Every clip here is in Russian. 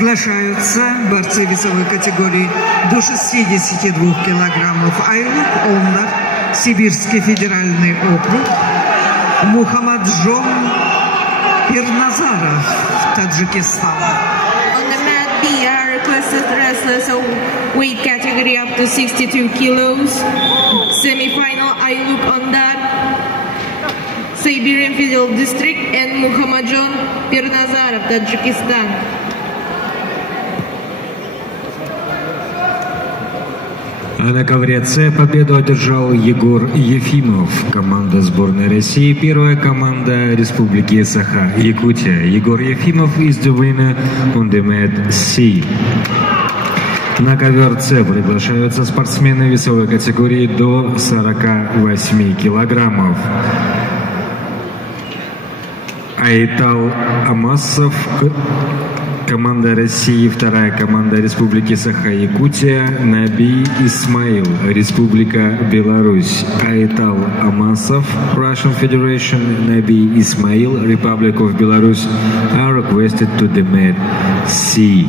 Приглашаются борцы весовой категории до 62 килограммов. Айлук Ондар, Сибирский федеральный округ. Мухаммаджон Пирназаров, Таджикистан. On the mat B are requested wrestlers of weight category up to 62 kilos. Semi-final Айлук Ондар, Siberian Federal District, and Mukhammadjon Pirnazarov, Tajikistan. А на ковре С победу одержал Егор Ефимов, команда сборной России, первая команда Республики Саха-Якутия. Егор Ефимов is the winner on the mat C. На ковер С приглашаются спортсмены весовой категории до 48 килограммов. Айтал Амасов, команда России, вторая команда Республики Саха-Якутия. Наби Исмаил, Республика Беларусь. Айтал Амасов, Russian Federation. Наби Исмаил, Republic of Belarus, are requested to the mat C.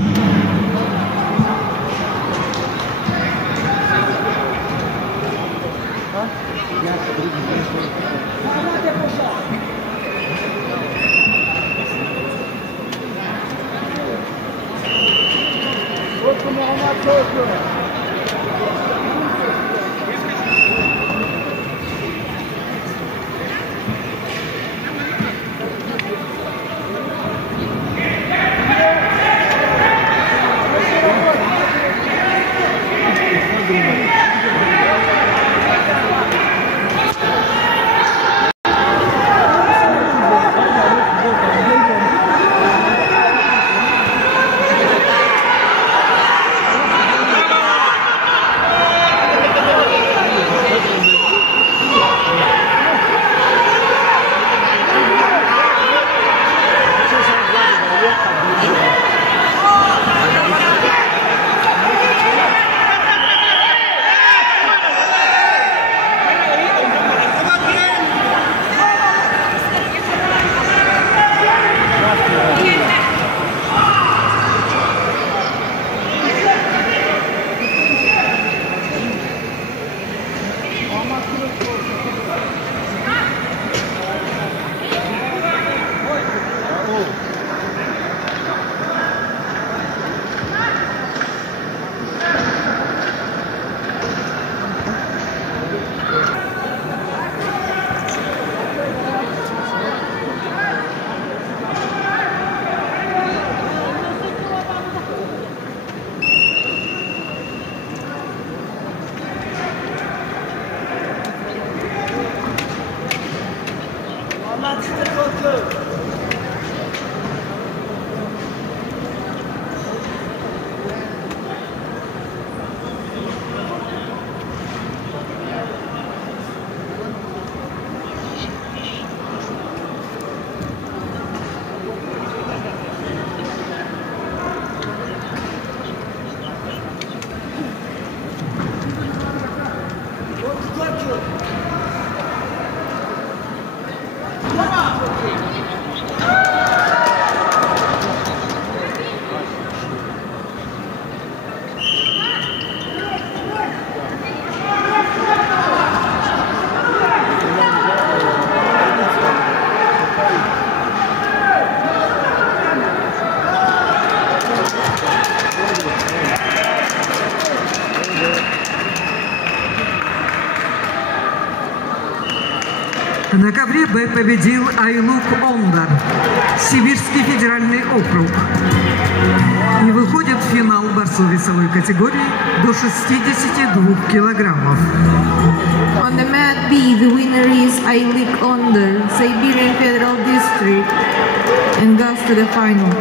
На ковре Б победил Айлук Ондар, Сибирский федеральный округ. И выходит в финал борцов весовой категории до 62 килограммов. On the mat B, the winner is Айлук Ондар, Siberian Federal District, and goes to the final.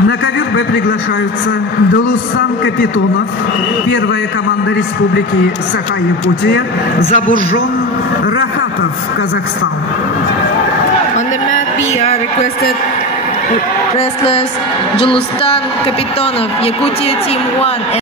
На ковер Б приглашаются Долусан Капитонов, первая команда Республики Саха-Якутия, Забуржон Рахатов, Казахстан. On the mat B are requested wrestlers Julustan Kapitonov, Yakutia Team 1.